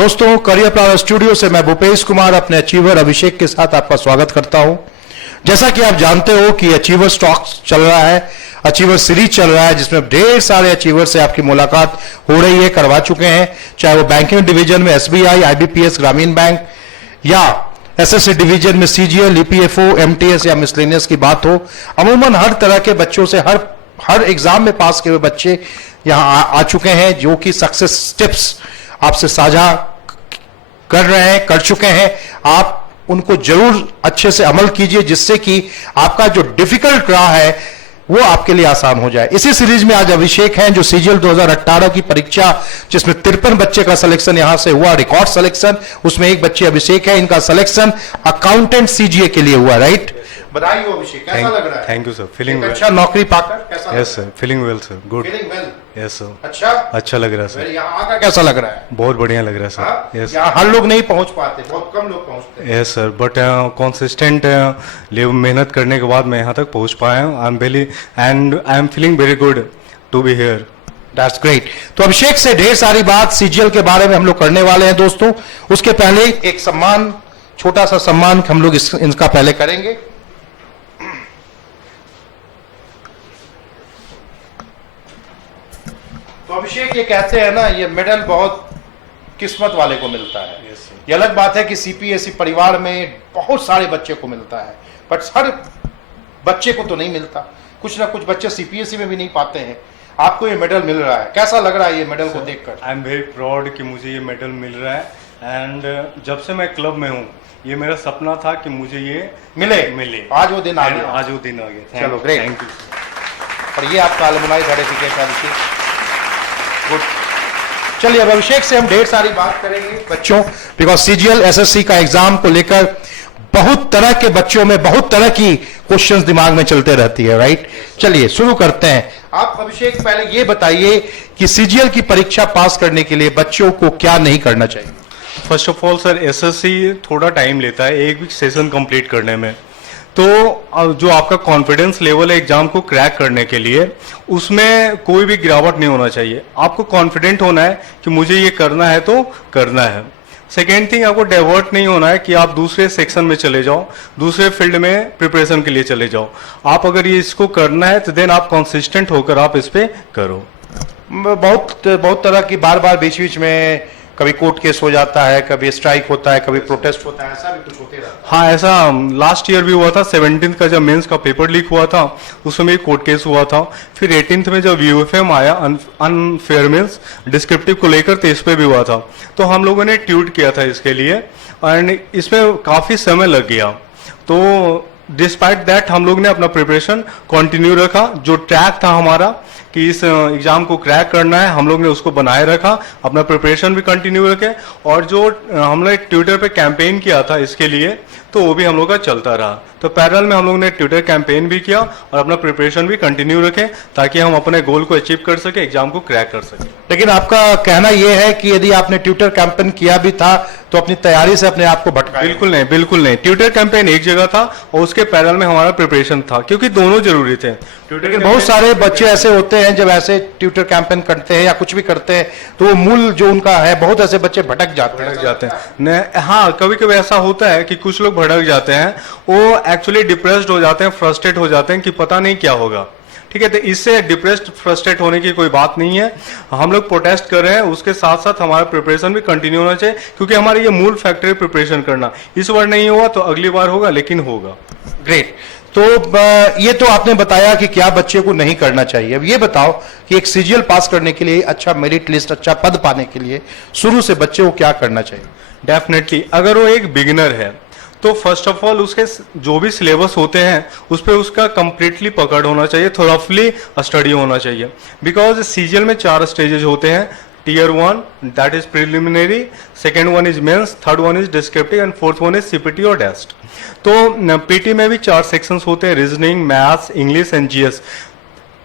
दोस्तों, career power studio से मैं भूपेश कुमार अपने अचीवर अभिषेक के साथ आपका स्वागत करता हूं। जैसा कि आप जानते हो कि अचीवर स्टॉक्स चल रहा है, अचीवर सीरीज चल रहा है, जिसमें ढेर सारे अचीवर से आपकी मुलाकात हो रही है, करवा चुके हैं, चाहे वो बैंकिंग डिवीजन में एसबीआई, आईबीपीएस, ग्रामीण बैंक या एसएससी डिवीजन में सीजीएल, ईपीएफओ, एमटीएस या मिसलेनियस की बात हो। अमूमन हर तरह के बच्चों से हर एग्जाम में पास किए हुए बच्चे यहां आ चुके हैं, जो कि सक्सेस टिप्स आपसे साझा कर चुके हैं। आप उनको जरूर अच्छे से अमल कीजिए, जिससे कि आपका जो डिफिकल्ट रहा है वो आपके लिए आसान हो जाए। इसी सीरीज में आज अभिषेक हैं, जो सीजीएल 2018 की परीक्षा, जिसमें 53 बच्चे का सिलेक्शन यहां से हुआ, रिकॉर्ड सिलेक्शन, उसमें एक बच्चे अभिषेक है। इनका सिलेक्शन अकाउंटेंट सीजीए के लिए हुआ, राइट? बधाई हो अभिषेक, कैसा लग रहा है? थैंक यू सर, फीलिंग अच्छा नौकरी पाकर कैसा? Yes sir, feeling well sir, good. Feeling well? Yes sir. अच्छा लग रहा है सर। यहाँ आकर कैसा लग रहा है? बहुत बढ़िया लग रहा है सर। यस, यहाँ हर लोग नहीं पहुंच पाते, बहुत कम लोग पहुंचते हैं। यस सर, बट कंसिस्टेंट मेहनत करने के बाद मैं यहाँ तक पहुँच पाया हूँ। I am feeling very good to be here. That's great. तो अभिषेक से ढेर सारी बात सीजीएल के बारे में हम लोग करने वाले हैं दोस्तों। उसके पहले एक सम्मान, छोटा सा सम्मान हम लोग इनका पहले करेंगे। तो अभिषेक, ये कहते हैं ना, ये मेडल बहुत किस्मत वाले को मिलता है। ये अलग बात है कि सीपीएसई परिवार में बहुत सारे बच्चे को मिलता है, बट हर बच्चे को तो नहीं मिलता। कुछ ना कुछ बच्चे सीपीएसई में भी नहीं पाते हैं। आपको ये मेडल मिल रहा है, कैसा लग रहा है ये मेडल को देखकर? आई एम वेरी प्राउड कि मुझे ये मेडल मिल रहा है। एंड जब से मैं क्लब में हूँ, ये मेरा सपना था कि मुझे ये मिले। आज वो दिन आ गया। आज वो दिन आ गया। चलो, ग्रेट, थैंक यू। और ये आपका अलुमनाई सर्टिफिकेट है अभिषेक। गुड। चलिए, अब अभिषेक से हम ढेर सारी बात करेंगे बच्चों, बिकॉज सीजीएल एसएससी का एग्जाम को लेकर बहुत तरह के बच्चों में बहुत तरह की क्वेश्चंस दिमाग में चलते रहती है, राइट? चलिए शुरू करते हैं। आप अभिषेक पहले ये बताइए कि सीजीएल की परीक्षा पास करने के लिए बच्चों को क्या नहीं करना चाहिए? First of all sir, SSC थोड़ा टाइम लेता है एक भी सेशन कंप्लीट करने में। तो जो आपका कॉन्फिडेंस लेवल है एग्जाम को क्रैक करने के लिए, उसमें कोई भी गिरावट नहीं होना चाहिए। आपको कॉन्फिडेंट होना है कि मुझे ये करना है तो करना है। सेकेंड थिंग, आपको डाइवर्ट नहीं होना है कि आप दूसरे सेक्शन में चले जाओ, दूसरे फील्ड में प्रिपरेशन के लिए चले जाओ। आप अगर ये इसको करना है तो देन आप कंसिस्टेंट होकर आप इस पे करो। बहुत तरह की बार बीच बीच में कभी कोर्ट केस हो जाता है, कभी स्ट्राइक होता है, कभी प्रोटेस्ट होता है, ऐसा भी कुछ होते रहता है। हाँ, ऐसा लास्ट ईयर भी हुआ था। 17th का जब मेंस का पेपर लीक हुआ था, उसमें एक कोर्ट केस हुआ था। फिर 18th में जब यूएफएम आया अनफेयर मीन्स डिस्क्रिप्टिव को लेकर, तो इस पे भी हुआ था। तो हम लोगों ने ट्यूट किया था इसके लिए, एंड इसमें काफी समय लग गया। तो डिस्पाइट दैट हम लोग ने अपना प्रिपरेशन कंटिन्यू रखा। जो ट्रैक था हमारा कि इस एग्जाम को क्रैक करना है, हम लोग ने उसको बनाए रखा, अपना प्रिपरेशन भी कंटिन्यू रखे। और जो हम लोग ट्विटर पे कैंपेन किया था इसके लिए, तो वो भी हम लोग का चलता रहा। तो पैरेलल में हम लोग ने ट्विटर कैंपेन भी किया और अपना प्रिपरेशन भी कंटिन्यू रखें, ताकि हम अपने गोल को अचीव कर सके, एग्जाम को क्रैक कर सके। लेकिन आपका कहना यह है कि यदि आपने ट्विटर कैंपेन किया भी था तो अपनी तैयारी से अपने आप को भटकाया? बिल्कुल नहीं। ट्विटर कैंपेन एक जगह था और उसके पैरेलल में हमारा प्रिपरेशन था, क्योंकि दोनों जरूरी थे। लेकिन बहुत सारे बच्चे ऐसे होते हैं, जब ऐसे ट्विटर कैंपेन करते हैं या कुछ भी करते हैं, तो वो मूल जो उनका है, बहुत ऐसे बच्चे भटक जाते हैं। हाँ, कभी कभी ऐसा होता है कि कुछ लोग भटक जाते हैं, वो एक्चुअली डिप्रेस्ड हो जाते हैं, फ्रस्ट्रेट हो जाते हैं कि पता नहीं क्या होगा। ठीक है, तो इससे डिप्रेस्ड फ्रस्ट्रेट होने की कोई बात नहीं है। हम लोग प्रोटेस्ट कर रहे हैं, उसके साथ साथ हमारा प्रिपरेशन भी कंटिन्यू होना चाहिए, क्योंकि हमारा ये मूल फैक्टर है प्रिपरेशन करना। इस बार नहीं हुआ तो अगली बार होगा, लेकिन होगा। ग्रेट। तो ये तो आपने बताया कि क्या बच्चे को नहीं करना चाहिए। अब ये बताओ कि एक सीजीएल पास करने के लिए, अच्छा मेरिट लिस्ट, अच्छा पद पाने के लिए शुरू से बच्चे को क्या करना चाहिए? डेफिनेटली, अगर वो एक बिगिनर है तो फर्स्ट ऑफ ऑल उसके जो भी सिलेबस होते हैं उस पर उसका कंप्लीटली पकड़ होना चाहिए, थोरफली स्टडी होना चाहिए। बिकॉज सीजीएल में 4 स्टेजेस होते हैं। Tier 1 that is preliminary, second one is mains, third one is descriptive and fourth one is CPT और टेस्ट। तो पीटी में भी 4 सेक्शंस होते हैं, reasoning, maths, English and GS.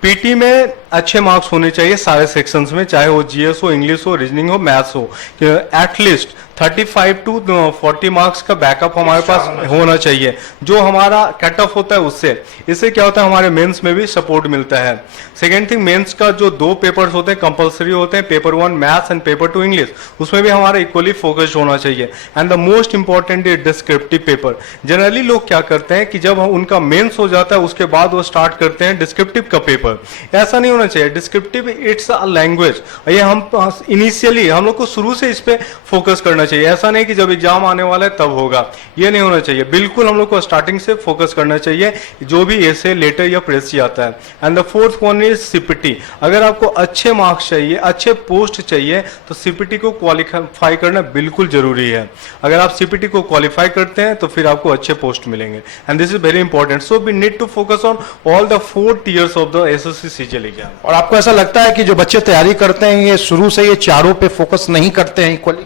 PT में अच्छे मार्क्स होने चाहिए सारे सेक्शंस में, चाहे वो जीएस हो, इंग्लिश हो, रीजनिंग हो, मैथ्स हो, एटलीस्ट 35 टू 40 मार्क्स का बैकअप हमारे पास होना चाहिए, जो हमारा कट ऑफ होता है उससे। इससे क्या होता है, हमारे मेंस में भी सपोर्ट मिलता है। सेकेंड थिंग, मेंस का जो 2 पेपर्स होते हैं कंपलसरी होते हैं, paper 1 maths and paper 2 English, उसमें भी हमारा इक्वली फोकस होना चाहिए। And the most important is descriptive paper. Generally लोग क्या करते हैं कि जब उनका मेंस हो जाता है उसके बाद वो स्टार्ट करते हैं डिस्क्रिप्टिव का पेपर। ऐसा नहीं होना चाहिए। डिस्क्रिप्टिव इट्स अ लैंग्वेज, ये हम इनिशियली हम लोग को शुरू से इस पे फोकस करना चाहिए। ऐसा नहीं कि जब एग्जाम आने वाला है तब होगा, ये नहीं होना चाहिए। बिल्कुल हम लोग को स्टार्टिंग से फोकस करना चाहिए, जो भी ऐसे लेटर या प्रेस आता है। And the fourth one is CPT. अगर आपको अच्छे मार्क्स चाहिए, अच्छे पोस्ट चाहिए, तो सीपीटी को क्वालिफाई करना बिल्कुल जरूरी है। अगर आप सीपीटी को क्वालिफाई करते हैं तो फिर आपको अच्छे पोस्ट मिलेंगे। And this is very important. So we need to focus on all the 4 tiers of the SSC CGL exam. और आपको ऐसा लगता है कि जो बच्चे तैयारी करते हैं ये शुरू से ये चारों पे फोकस नहीं करते हैं इक्वली?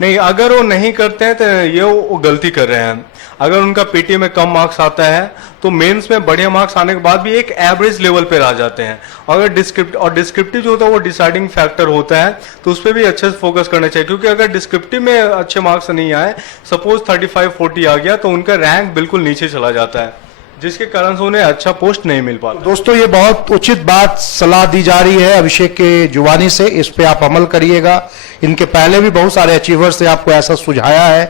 नहीं, अगर वो नहीं करते हैं तो ये वो गलती कर रहे हैं। अगर उनका पीटी में कम मार्क्स आता है तो मेंस में बढ़िया मार्क्स आने के बाद भी एक एवरेज लेवल पे आ जाते हैं। अगर डिस्क्रिप्टिव जो होता है वो डिसाइडिंग फैक्टर होता है, तो उस पर भी अच्छे से फोकस करना चाहिए। क्योंकि अगर डिस्क्रिप्टिव में अच्छे मार्क्स नहीं आए, सपोज 35-40 आ गया, तो उनका रैंक बिल्कुल नीचे चला जाता है, जिसके कारण से उन्हें अच्छा पोस्ट नहीं मिल पाता। दोस्तों, ये बहुत उचित बात सलाह दी जा रही है अभिषेक के जुबानी से, इस पे आप अमल करिएगा। इनके पहले भी बहुत सारे अचीवर्स ने आपको ऐसा सुझाया है।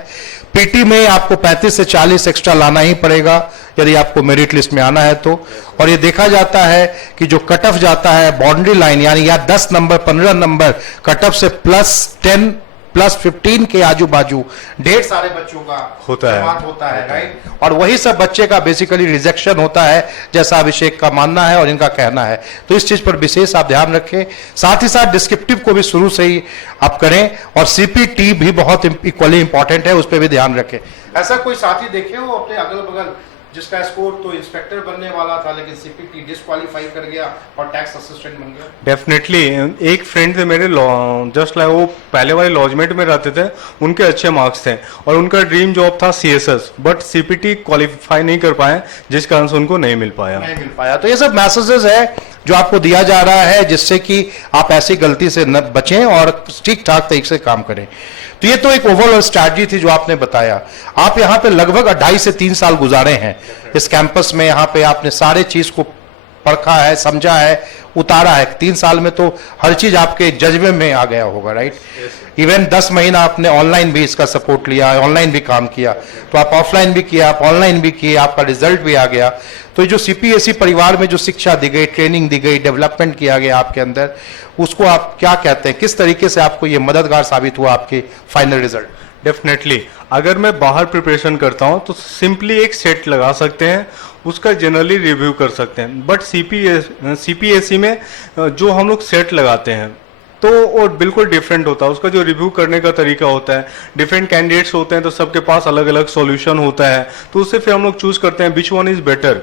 पीटी में आपको 35 से 40 एक्स्ट्रा लाना ही पड़ेगा यदि आपको मेरिट लिस्ट में आना है तो। और ये देखा जाता है कि जो कट ऑफ जाता है बाउंड्री लाइन, यानी या 10 नंबर 15 नंबर कट ऑफ से +10 +15 के आजू बाजू ढेर सारे बच्चों का होता है राइट। और वही सब बच्चे का बेसिकली रिजेक्शन होता है, जैसा अभिषेक का मानना है और इनका कहना है। तो इस चीज पर विशेष आप ध्यान रखें। साथ ही साथ डिस्क्रिप्टिव को भी शुरू से ही आप करें, और सीपीटी भी बहुत इक्वली इंपॉर्टेंट है, उस पर भी ध्यान रखें। ऐसा कोई साथी देखे हो अपने अगल बगल जिसका स्कोर तो इंस्पेक्टर बनने वाला था लेकिन सीपीटी डिस्क्वालीफाई कर गया और टैक्स असिस्टेंट बन गया? डेफिनेटली। एक फ्रेंड थे मेरे, जस्ट लाइक वो पहले वाले लॉजमेंट में रहते थे, उनके अच्छे मार्क्स थे और उनका ड्रीम जॉब था सीएसएस, बट सीपीटी क्वालिफाई नहीं कर पाए, जिस कारण से उनको नहीं मिल पाया। तो ये सब मैसेजेस है जो आपको दिया जा रहा है, जिससे कि आप ऐसी गलती से न बचें और ठीक ठाक तरीके से काम करें। तो ये तो एक ओवरऑल स्ट्रैटेजी थी जो आपने बताया। आप यहाँ पे लगभग 2.5 से 3 साल गुजारे हैं इस कैंपस में। यहाँ पे आपने सारे चीज को परखा है, समझा है, उतारा है। 3 साल में तो हर चीज आपके जज्बे में आ गया होगा, राइट? इवन 10 महीना आपने ऑनलाइन भी इसका सपोर्ट लिया, ऑनलाइन भी काम किया, तो आप ऑफलाइन भी किया, आप ऑनलाइन भी किए, आपका रिजल्ट भी आ गया। तो जो सीपीएसई परिवार में जो शिक्षा दी गई, ट्रेनिंग दी गई, डेवलपमेंट किया गया आपके अंदर, उसको आप क्या कहते हैं? किस तरीके से आपको ये मददगार साबित हुआ आपके फाइनल रिजल्ट? डेफिनेटली। अगर मैं बाहर प्रिपरेशन करता हूं तो सिंपली एक सेट लगा सकते हैं, उसका जनरली रिव्यू कर सकते हैं। बट सीपीएसई में जो हम लोग सेट लगाते हैं तो वो बिल्कुल डिफरेंट होता है। उसका जो रिव्यू करने का तरीका होता है, डिफरेंट कैंडिडेट्स होते हैं तो सबके पास अलग अलग सॉल्यूशन होता है, तो उससे फिर हम लोग चूज करते हैं विच वन इज बेटर,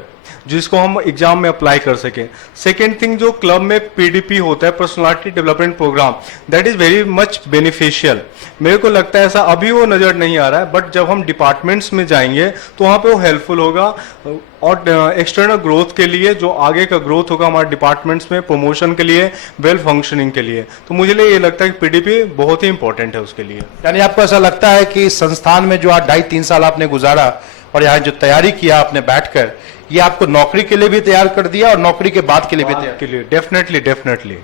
जिसको हम एग्जाम में अप्लाई कर सके। सेकेंड थिंग, जो क्लब में पीडीपी होता है, personality development program, that is very much beneficial. मेरे को लगता है ऐसा अभी वो नजर नहीं आ रहा है, बट जब हम डिपार्टमेंट्स में जाएंगे तो वहाँ पे वो हेल्पफुल होगा और एक्सटर्नल ग्रोथ के लिए, जो आगे का ग्रोथ होगा हमारे डिपार्टमेंट्स में, प्रमोशन के लिए, वेल फंक्शनिंग के लिए। तो मुझे ये लगता है कि पीडीपी बहुत ही इंपॉर्टेंट है उसके लिए। यानी आपको ऐसा लगता है कि इस संस्थान में जो आज 2.5-3 साल आपने गुजारा और यहाँ जो तैयारी किया आपने बैठकर, ये आपको नौकरी के लिए भी तैयार कर दिया और नौकरी के बाद के लिए भी तैयार के लिए? डेफिनेटली।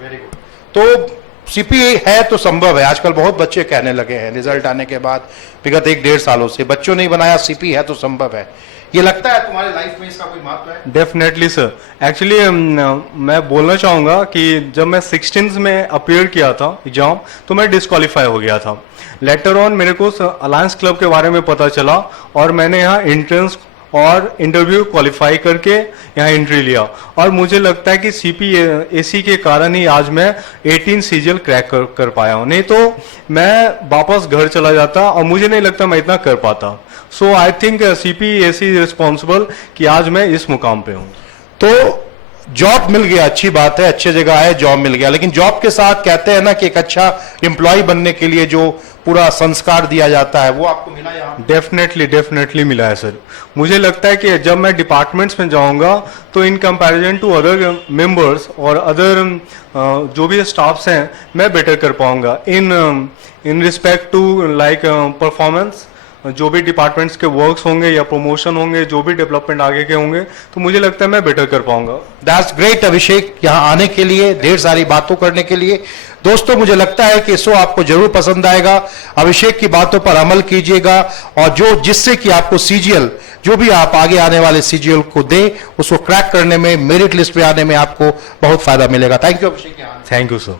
तो सीपीए है तो संभव है। आजकल बहुत बच्चे कहने लगे हैं रिजल्ट आने के बाद, विगत 1-1.5 सालों से बच्चों ने बनाया सीपी है तो संभव है। ये लगता है तुम्हारे लाइफ में इसका कोई महत्व है? Definitely sir. एक्चुअली मैं बोलना चाहूंगा कि जब मैं 16th में अपीयर किया था एग्जाम, तो मैं डिस्क्वालीफाई हो गया था। लेटर ऑन मेरे को अलायंस क्लब के बारे में पता चला और मैंने यहाँ एंट्रेंस और इंटरव्यू क्वालिफाई करके यहाँ एंट्री लिया, और मुझे लगता है कि सीपीएसई के कारण ही आज मैं 18 सीजीएल क्रैक कर पाया हूँ। नहीं तो मैं वापस घर चला जाता और मुझे नहीं लगता मैं इतना कर पाता। So I think CPSE is responsible कि आज मैं इस मुकाम पे हूँ। तो जॉब मिल गया, अच्छी बात है, अच्छी जगह है, जॉब मिल गया, लेकिन जॉब के साथ कहते हैं ना कि एक अच्छा एम्प्लॉय बनने के लिए जो पूरा संस्कार दिया जाता है वो आपको मिला यहाँ? डेफिनेटली मिला है सर। मुझे लगता है कि जब मैं डिपार्टमेंट्स में जाऊंगा तो in comparison to other members और अदर जो भी स्टाफ्स हैं मैं बेटर कर पाऊंगा in respect to like performance. जो भी डिपार्टमेंट्स के वर्क्स होंगे या प्रमोशन होंगे, जो भी डेवलपमेंट आगे के होंगे, तो मुझे लगता है मैं बेटर कर पाऊंगा। दैट्स ग्रेट अभिषेक, यहाँ आने के लिए, ढेर सारी बातों करने के लिए। दोस्तों मुझे लगता है कि शो आपको जरूर पसंद आएगा। अभिषेक की बातों पर अमल कीजिएगा और जो जिससे कि आपको सीजीएल, जो भी आप आगे आने वाले सीजीएल को दे, उसको क्रैक करने में, मेरिट लिस्ट पे आने में आपको बहुत फायदा मिलेगा। Thank you Abhishek. Thank you sir.